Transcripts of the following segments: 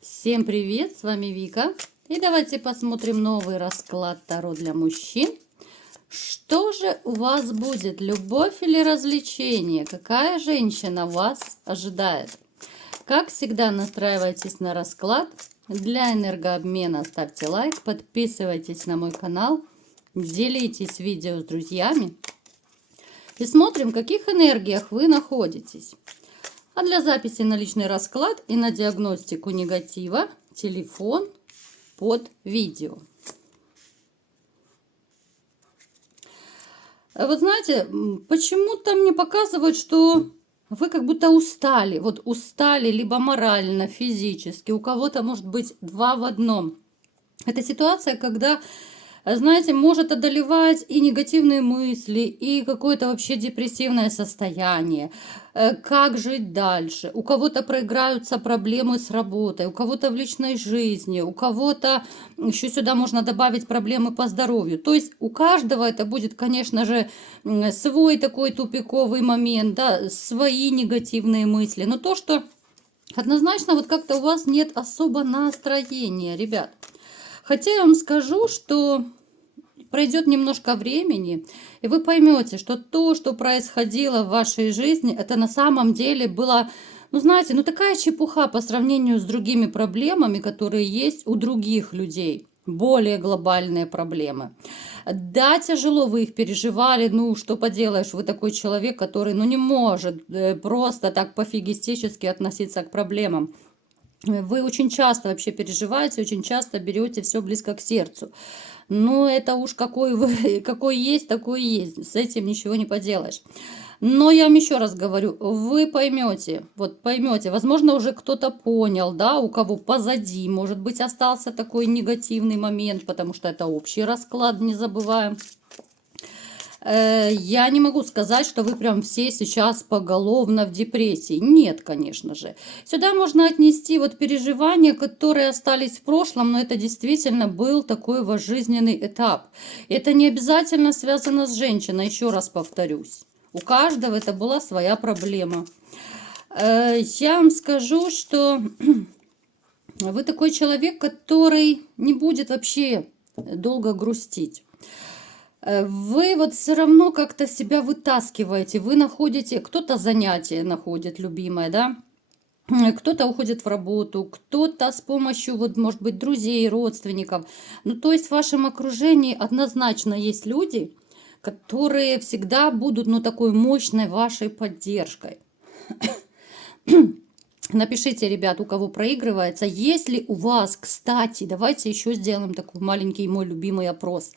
Всем привет, с вами Вика. И давайте посмотрим новый расклад Таро для мужчин. Что же у вас будет, любовь или развлечение? Какая женщина вас ожидает? Как всегда, настраивайтесь на расклад. Для энергообмена ставьте лайк, подписывайтесь на мой канал, делитесь видео с друзьями. И смотрим, в каких энергиях вы находитесь. А для записи на личный расклад и на диагностику негатива телефон под видео. Вот знаете, почему-то мне показывают, что вы как будто устали. Вот устали либо морально, физически. У кого-то может быть два в одном. Это ситуация, когда, знаете, может одолевать и негативные мысли, и какое-то вообще депрессивное состояние. Как жить дальше? У кого-то проиграются проблемы с работой, у кого-то в личной жизни, у кого-то еще сюда можно добавить проблемы по здоровью. То есть у каждого это будет, конечно же, свой такой тупиковый момент, да, свои негативные мысли. Но то, что однозначно вот как-то у вас нет особо настроения, ребят. Хотя я вам скажу, что пройдет немножко времени, и вы поймете, что то, что происходило в вашей жизни, это на самом деле было, ну знаете, ну такая чепуха по сравнению с другими проблемами, которые есть у других людей. Более глобальные проблемы. Да, тяжело вы их переживали, ну что поделаешь, вы такой человек, который ну не может просто так пофигистически относиться к проблемам. Вы очень часто вообще переживаете, очень часто берете все близко к сердцу. Но это уж какой вы, какой есть, такой есть. С этим ничего не поделаешь. Но я вам еще раз говорю, вы поймете, вот поймете, возможно, уже кто-то понял, да, у кого позади, может быть, остался такой негативный момент, потому что это общий расклад, не забываем. Я не могу сказать, что вы прям все сейчас поголовно в депрессии. Нет, конечно же. Сюда можно отнести вот переживания, которые остались в прошлом, но это действительно был такой ваш жизненный этап. Это не обязательно связано с женщиной, еще раз повторюсь. У каждого это была своя проблема. Я вам скажу, что вы такой человек, который не будет вообще долго грустить. Вы вот все равно как-то себя вытаскиваете, вы находите, кто-то занятие находит любимое, да, кто-то уходит в работу, кто-то с помощью, вот, может быть, друзей, родственников. Ну, то есть в вашем окружении однозначно есть люди, которые всегда будут, ну, такой мощной вашей поддержкой. Напишите, ребят, у кого проигрывается, есть ли у вас, кстати, давайте еще сделаем такой маленький мой любимый опрос.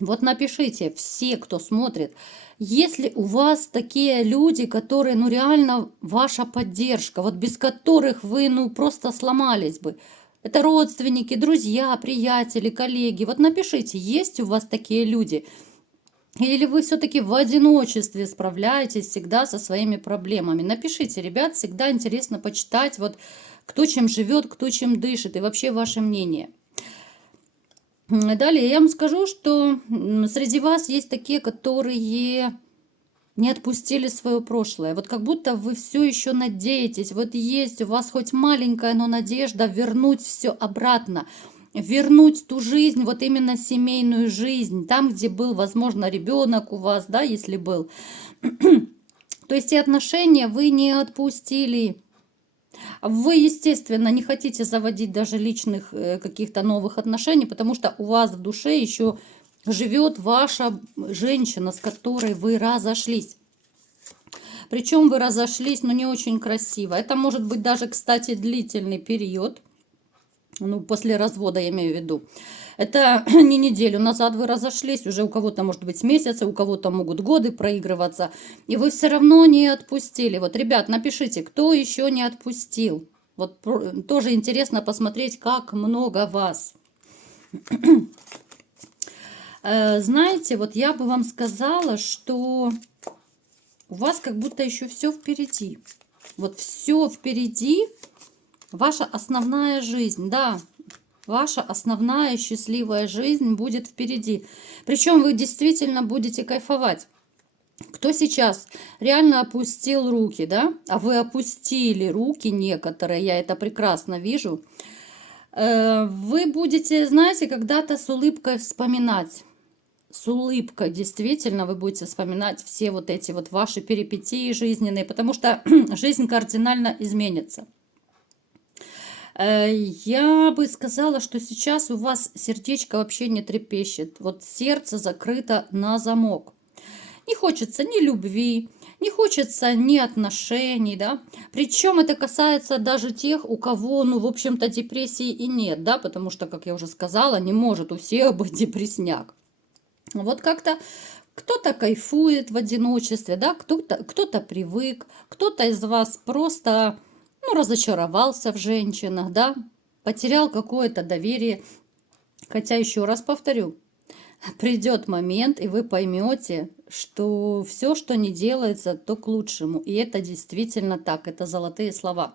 Вот напишите, все, кто смотрит, есть ли у вас такие люди, которые, ну реально ваша поддержка, вот без которых вы, ну просто сломались бы. Это родственники, друзья, приятели, коллеги. Вот напишите, есть у вас такие люди? Или вы все-таки в одиночестве справляетесь всегда со своими проблемами? Напишите, ребят, всегда интересно почитать, вот кто чем живет, кто чем дышит и вообще ваше мнение. Далее я вам скажу, что среди вас есть такие, которые не отпустили свое прошлое. Вот как будто вы все еще надеетесь, вот есть у вас хоть маленькая, но надежда вернуть все обратно, вернуть ту жизнь, вот именно семейную жизнь, там, где был, возможно, ребенок у вас, да, если был. То есть и отношения вы не отпустили. Вы, естественно, не хотите заводить даже личных каких-то новых отношений, потому что у вас в душе еще живет ваша женщина, с которой вы разошлись. Причем вы разошлись, но не очень красиво. Это может быть даже, кстати, длительный период. Ну, после развода я имею в виду. Это не неделю назад вы разошлись, уже у кого-то может быть месяцы, у кого-то могут годы проигрываться, и вы все равно не отпустили. Вот, ребят, напишите, кто еще не отпустил. Вот тоже интересно посмотреть, как много вас. Знаете, вот я бы вам сказала, что у вас как будто еще все впереди. Вот все впереди, ваша основная жизнь, да. Ваша основная счастливая жизнь будет впереди. Причем вы действительно будете кайфовать. Кто сейчас реально опустил руки, да? А вы опустили руки некоторые, я это прекрасно вижу. Вы будете, знаете, когда-то с улыбкой вспоминать. С улыбкой, действительно, вы будете вспоминать все вот эти вот ваши перипетии жизненные, потому что жизнь кардинально изменится. Я бы сказала, что сейчас у вас сердечко вообще не трепещет. Вот сердце закрыто на замок. Не хочется ни любви, не хочется ни отношений, да. Причем это касается даже тех, у кого, ну, в общем-то, депрессии и нет, да, потому что, как я уже сказала, не может у всех быть депрессняк. Вот как-то кто-то кайфует в одиночестве, да, кто-то привык, кто-то из вас просто, ну, разочаровался в женщинах, да, потерял какое-то доверие. Хотя, еще раз повторю, придет момент, и вы поймете, что все, что не делается, то к лучшему. И это действительно так, это золотые слова.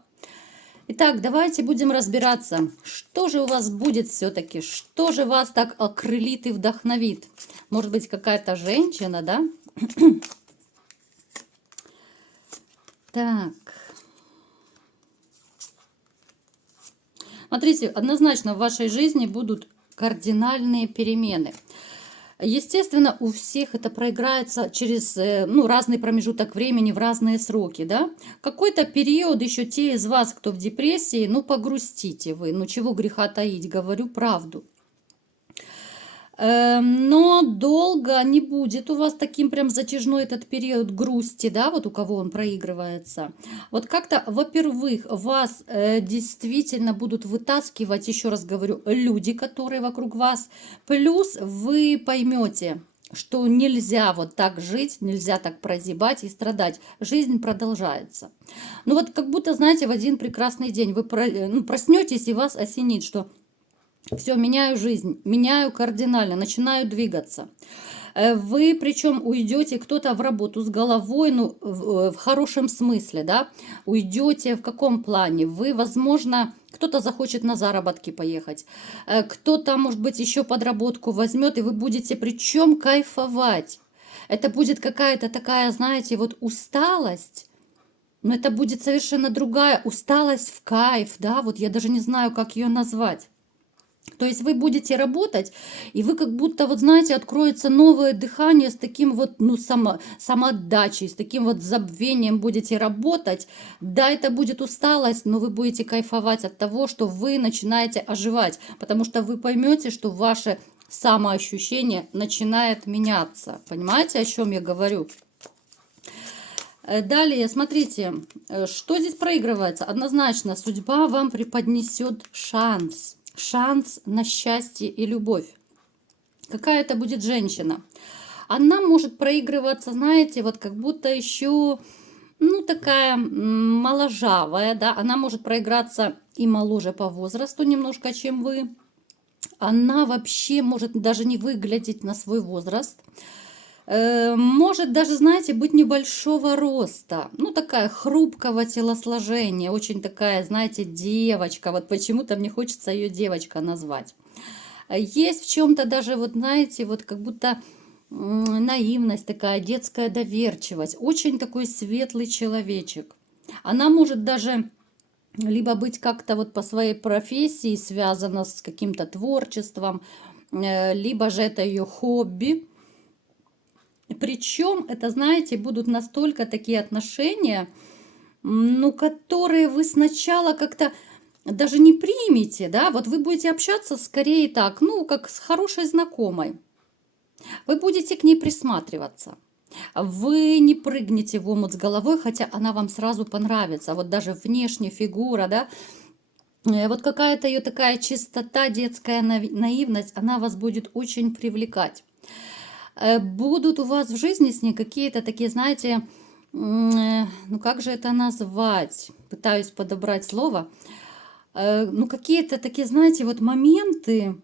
Итак, давайте будем разбираться, что же у вас будет все-таки, что же вас так окрылит и вдохновит. Может быть, какая-то женщина, да? Так. Смотрите, однозначно в вашей жизни будут кардинальные перемены. Естественно, у всех это проиграется через ну, разный промежуток времени, в разные сроки, да. Какой-то период еще те из вас, кто в депрессии, ну, погрустите вы, ну, чего греха таить, говорю правду. Но долго не будет у вас таким прям затяжной этот период грусти, да, вот у кого он проигрывается. Вот как-то, во-первых, вас действительно будут вытаскивать, еще раз говорю, люди, которые вокруг вас. Плюс вы поймете, что нельзя вот так жить, нельзя так прозябать и страдать. Жизнь продолжается. Ну вот как будто, знаете, в один прекрасный день вы проснетесь и вас осенит, что все, меняю жизнь, меняю кардинально, начинаю двигаться. Вы причем уйдете кто-то в работу с головой, ну, в хорошем смысле, да, уйдете в каком плане? Вы, возможно, кто-то захочет на заработки поехать, кто-то, может быть, еще подработку возьмет, и вы будете причем кайфовать. Это будет какая-то такая, знаете, вот усталость, но это будет совершенно другая усталость в кайф, да, вот я даже не знаю, как ее назвать. То есть вы будете работать, и вы как будто, вот знаете, откроется новое дыхание с таким вот, ну, самоотдачей, с таким вот забвением будете работать. Да, это будет усталость, но вы будете кайфовать от того, что вы начинаете оживать, потому что вы поймете, что ваше самоощущение начинает меняться. Понимаете, о чем я говорю? Далее, смотрите, что здесь проигрывается. Однозначно, судьба вам преподнесет шанс. Шанс на счастье и любовь. Какая это будет женщина? Она может проигрываться, знаете, вот как будто еще, ну, такая моложавая, да. Она может проиграться и моложе по возрасту немножко, чем вы. Она вообще может даже не выглядеть на свой возраст. Может даже, знаете, быть небольшого роста, ну, такая хрупкого телосложения, очень такая, знаете, девочка, вот почему-то мне хочется ее девочка назвать. Есть в чем-то даже, вот знаете, вот как будто наивность такая, детская доверчивость, очень такой светлый человечек. Она может даже либо быть как-то вот по своей профессии связана с каким-то творчеством, либо же это ее хобби. Причем это, знаете, будут настолько такие отношения, ну, которые вы сначала как-то даже не примете, да, вот вы будете общаться скорее так, ну, как с хорошей знакомой. Вы будете к ней присматриваться. Вы не прыгнете в омут с головой, хотя она вам сразу понравится. Вот даже внешне фигура, да, вот какая-то ее такая чистота, детская наивность, она вас будет очень привлекать. Будут у вас в жизни с ней какие-то такие, знаете, ну как же это назвать? Пытаюсь подобрать слово. Ну какие-то такие, знаете, вот моменты,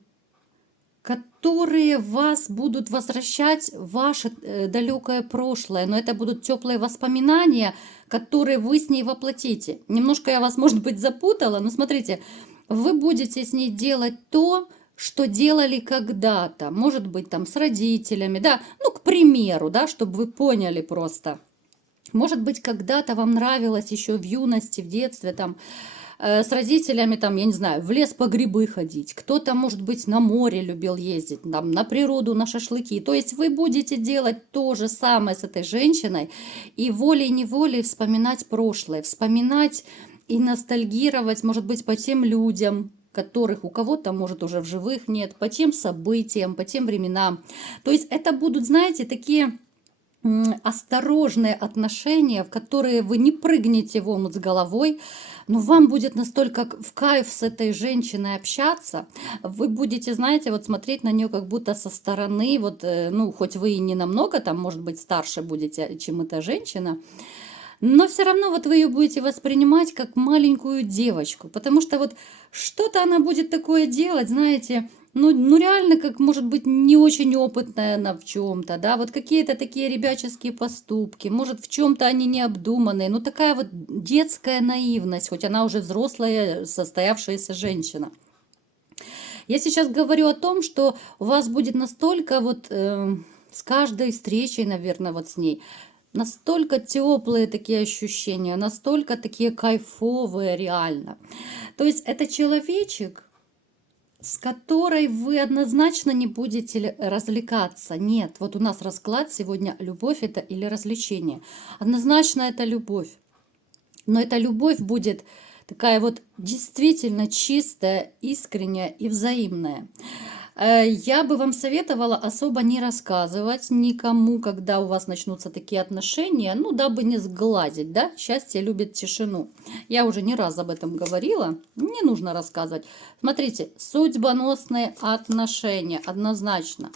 которые вас будут возвращать в ваше далекое прошлое. Но это будут теплые воспоминания, которые вы с ней воплотите. Немножко я вас, может быть, запутала, но смотрите, вы будете с ней делать то, что делали когда-то, может быть, там с родителями, да, ну, к примеру, да, чтобы вы поняли просто. Может быть, когда-то вам нравилось еще в юности, в детстве, там, с родителями, там, я не знаю, в лес по грибы ходить. Кто-то, может быть, на море любил ездить, там, на природу, на шашлыки. То есть вы будете делать то же самое с этой женщиной и волей-неволей вспоминать прошлое, вспоминать и ностальгировать, может быть, по тем людям, которых у кого-то, может, уже в живых нет, по тем событиям, по тем временам. То есть это будут, знаете, такие осторожные отношения, в которые вы не прыгнете в омут с головой, но вам будет настолько в кайф с этой женщиной общаться, вы будете, знаете, вот смотреть на нее как будто со стороны, вот, ну, хоть вы и не намного там, может быть, старше будете, чем эта женщина, но все равно вот вы ее будете воспринимать как маленькую девочку, потому что вот что-то она будет такое делать, знаете, ну реально, как может быть не очень опытная она в чем-то, да, вот какие-то такие ребяческие поступки, может в чем-то они необдуманные, ну такая вот детская наивность, хоть она уже взрослая, состоявшаяся женщина. Я сейчас говорю о том, что у вас будет настолько вот с каждой встречей, наверное, вот с ней, настолько теплые такие ощущения, настолько такие кайфовые реально. То есть это человечек, с которой вы однозначно не будете развлекаться. Нет, вот у нас расклад сегодня любовь это или развлечение. Однозначно это любовь. Но эта любовь будет такая вот действительно чистая, искренняя и взаимная. Я бы вам советовала особо не рассказывать никому, когда у вас начнутся такие отношения, ну, дабы не сглазить, да, счастье любит тишину. Я уже не раз об этом говорила, не нужно рассказывать. Смотрите, судьбоносные отношения, однозначно.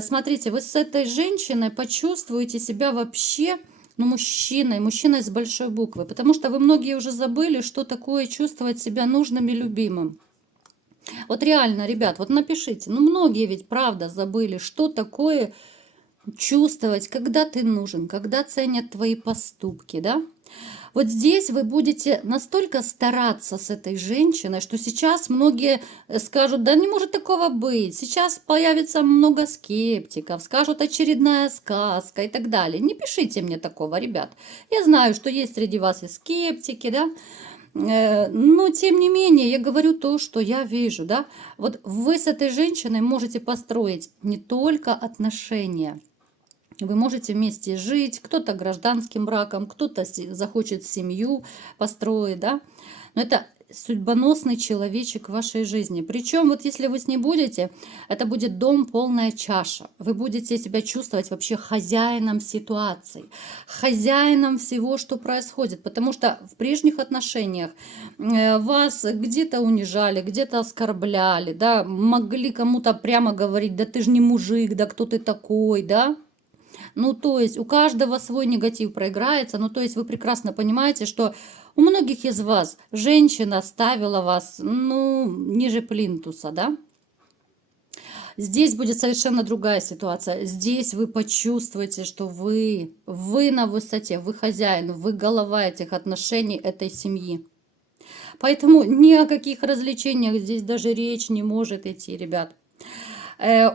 Смотрите, вы с этой женщиной почувствуете себя вообще, ну, мужчиной с большой буквы, потому что вы многие уже забыли, что такое чувствовать себя нужным и любимым. Вот реально, ребят, вот напишите, ну многие ведь правда забыли, что такое чувствовать, когда ты нужен, когда ценят твои поступки, да? Вот здесь вы будете настолько стараться с этой женщиной, что сейчас многие скажут, да не может такого быть, сейчас появится много скептиков, скажут очередная сказка и так далее. Не пишите мне такого, ребят. Я знаю, что есть среди вас и скептики, да? Но, тем не менее, я говорю то, что я вижу, да. Вот вы с этой женщиной можете построить не только отношения, вы можете вместе жить, кто-то гражданским браком, кто-то захочет семью построить, да. Но это судьбоносный человечек в вашей жизни. Причем вот если вы с ней будете, это будет дом полная чаша. Вы будете себя чувствовать вообще хозяином ситуации, хозяином всего, что происходит. Потому что в прежних отношениях вас где-то унижали, где-то оскорбляли, да, могли кому-то прямо говорить, да ты же не мужик, да кто ты такой, да. Ну, то есть у каждого свой негатив проиграется. Ну, то есть вы прекрасно понимаете, что у многих из вас женщина ставила вас, ну, ниже плинтуса, да? Здесь будет совершенно другая ситуация. Здесь вы почувствуете, что вы на высоте, вы хозяин, вы голова этих отношений, этой семьи. Поэтому ни о каких развлечениях здесь даже речь не может идти, ребят.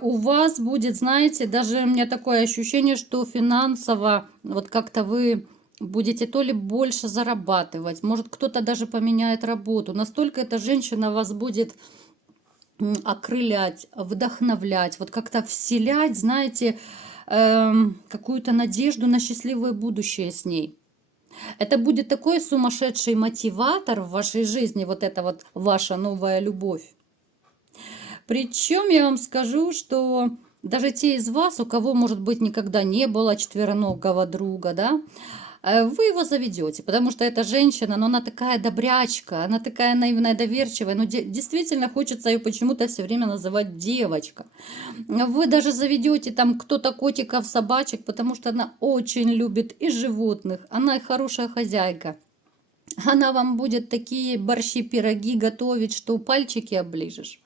У вас будет, знаете, даже у меня такое ощущение, что финансово вот как-то вы будете то ли больше зарабатывать, может кто-то даже поменяет работу. Настолько эта женщина вас будет окрылять, вдохновлять, вот как-то вселять, знаете, какую-то надежду на счастливое будущее с ней. Это будет такой сумасшедший мотиватор в вашей жизни, вот эта вот ваша новая любовь. Причем я вам скажу, что даже те из вас, у кого, может быть, никогда не было четвероногого друга, да, вы его заведете, потому что эта женщина, ну, она такая добрячка, она такая наивная, доверчивая, но действительно хочется ее почему-то все время называть девочка. Вы даже заведете там кто-то котиков, собачек, потому что она очень любит и животных, она и хорошая хозяйка. Она вам будет такие борщи, пироги готовить, что пальчики оближешь.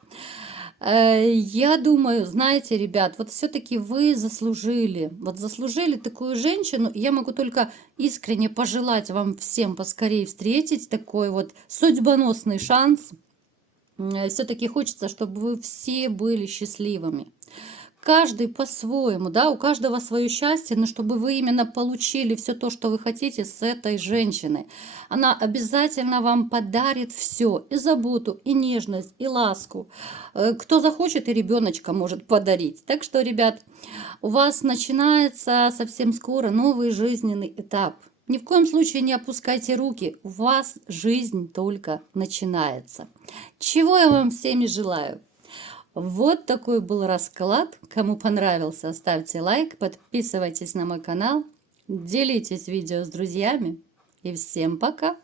Я думаю, знаете, ребят, вот все-таки вы заслужили, вот заслужили такую женщину. Я могу только искренне пожелать вам всем поскорее встретить такой вот судьбоносный шанс. все-таки хочется, чтобы вы все были счастливыми. Каждый по-своему, да, у каждого свое счастье, но чтобы вы именно получили все то, что вы хотите с этой женщины. Она обязательно вам подарит все, и заботу, и нежность, и ласку. Кто захочет, и ребеночка может подарить. Так что, ребят, у вас начинается совсем скоро новый жизненный этап. Ни в коем случае не опускайте руки, у вас жизнь только начинается. Чего я вам всеми желаю. Вот такой был расклад. Кому понравился, ставьте лайк, подписывайтесь на мой канал, делитесь видео с друзьями. И всем пока!